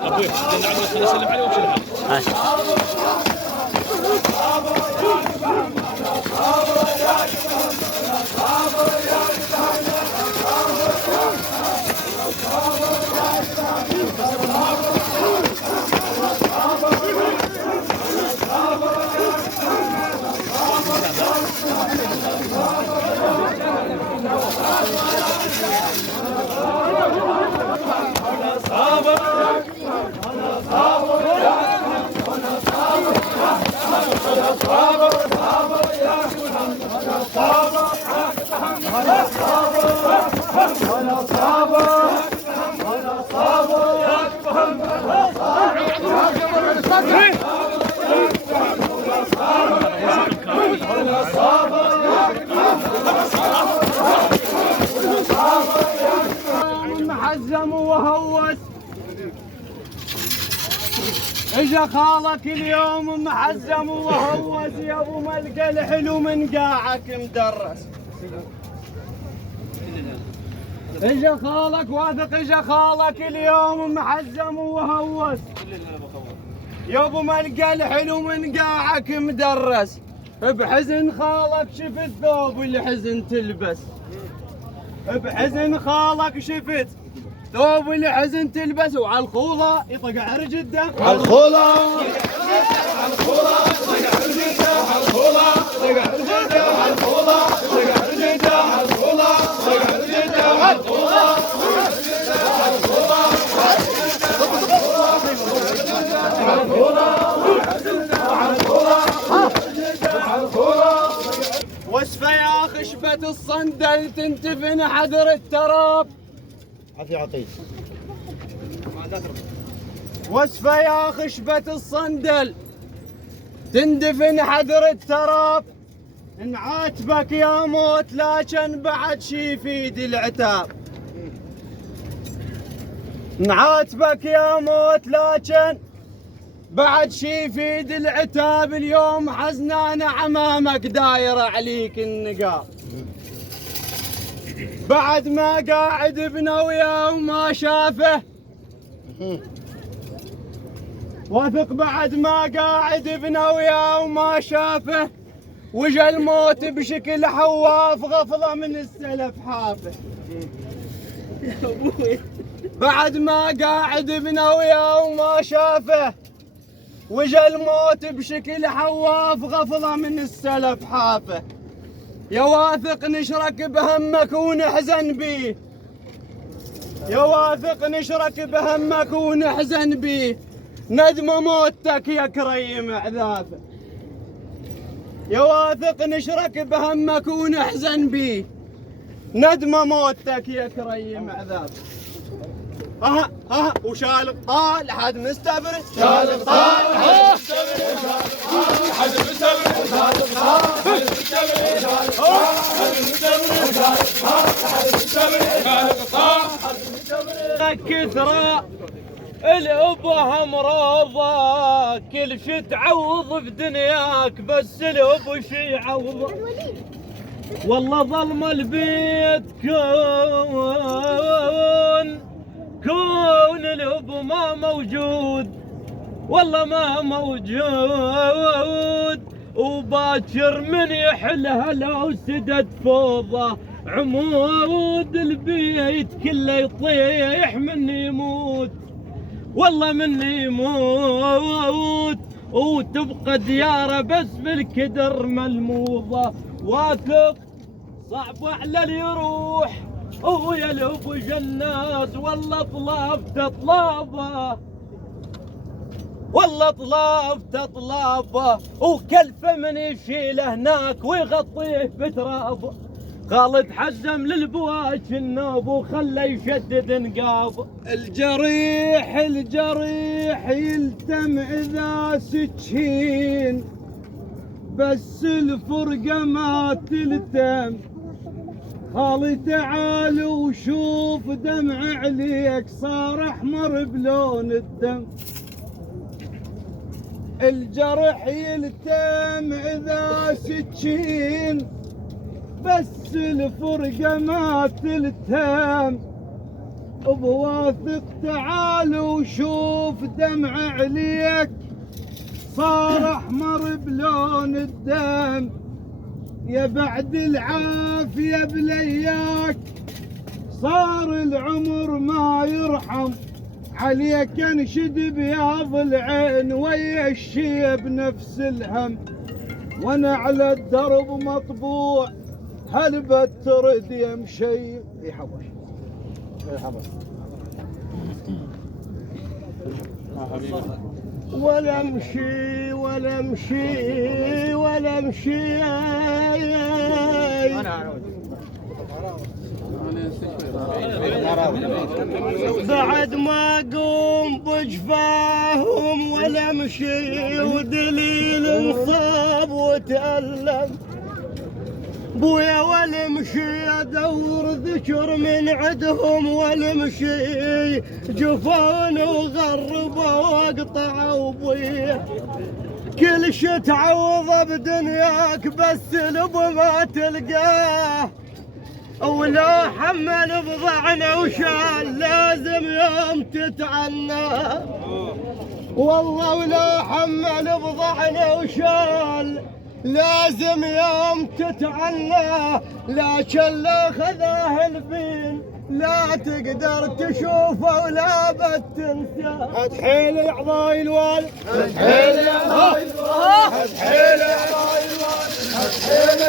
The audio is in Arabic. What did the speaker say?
ابوي خليني اسلم عليه وامشي لحالي. محزم وهوس اجا خالك اليوم محزم وهوس يا ابو ملقى الحلو من قاعك مدرس. اجا خالك واثق اجا خالك اليوم محزم وهوس يا ابو ملقى الحلو من قاعك مدرس. بحزن خالك شفت ثوب الحزن تلبس، بحزن خالك شفت ثوب الحزن تلبس، وعلى الخوله يطق عرج الدم. على الخوله على الخوله يطق عرج الدم، على الخوله يطق عرج الدم، على الخوله يطق عرج الدم، على الخوله يطق عرج الدم، على الخوله وصفه يا خشبة الصندل تنتفن حذر التراب. عافية عطيه. وصفه يا خشبة الصندل تندفن حذر التراب. نعاتبك يا موت لكن بعد شي يفيد العتاب. نعاتبك يا موت لكن بعد شي يفيد العتاب. اليوم حزنان عمامك داير عليك النقاب، بعد ما قاعد بنويا وما شافه. واثق بعد ما قاعد بنويا وما شافه، وجا الموت بشكل حواف غفله من السلف حافه. بعد ما قاعد بنويا وما شافه، وجا الموت بشكل حواف غفله من السلف حافه. يا واثق نشرك بهمك ونحزن بيه، يا واثق نشرك بهمك ونحزن بيه، ندم موتك يا كريم عذابه. يا واثق نشرك بهمك ونحزن بيه، ندم موتك يا كريم عذابه. وشال الطال حد مستبرد، شال الطال حد مستبرد، حد مستبرد، شال الطال حد مستبرد، شال الطال حد مستبرد، شال الطال حد مستبرد، شال الطال حد مستبرد. كثرة الأبوة مرضى كل شي تعوض في دنياك، بس الأبو شي يعوض. والله ظلم البيت كون الأبو ما موجود، والله ما موجود. وباكر من يحلها لو سدد فوضى، عمود البيت كله يطيح من يموت، والله من يموت. وتبقى دياره بس بالكدر ملموضة. واثق صعب على اللي يروح ويا الابو جناز، والله طلبت طلابه، والله طلبت طلابه. وكلفه من يشيل هناك ويغطيه بترابه. خالد حزم للبواش النوب وخله يشدد نقاب. الجريح الجريح يلتم اذا سكين، بس الفرقه ما تلتم. خالي تعال وشوف دمع عليك صار احمر بلون الدم. الجرح يلتم اذا سكين، بس الفرقة ما تلتم. بواثق تعال وشوف دمع عليك صار احمر بلون الدم، يا بعد العافية بلياك صار العمر ما يرحم، عليك انشد بياض العين ويا الشيب نفس الهم، وانا على الدرب مطبوع هل بترد يمشي يحوش يحوش ولا امشي ولا امشي ولا امشي بعد ما اقوم بجفاهم ولا امشي ودليل انصاب وتألم، بويا ولا امشي ادور ذكر من عدهم ولا امشي جفون وغربوا واقطعوا بويا، كل شي تعوضه بدنياك بس لب ما تلقاه، ولا حمل بضعنا وشال لازم يوم تتعنى، والله ولا حمل بضعنا وشال لازم يوم تتعنى، لكن لا خذاه البين لا تقدر تشوفه ولا بتنسى. هد حيل يا عضاي الوالد، هد حيل يا عضاي الوالد، هد حيل يا عضاي الوالد، هد حيل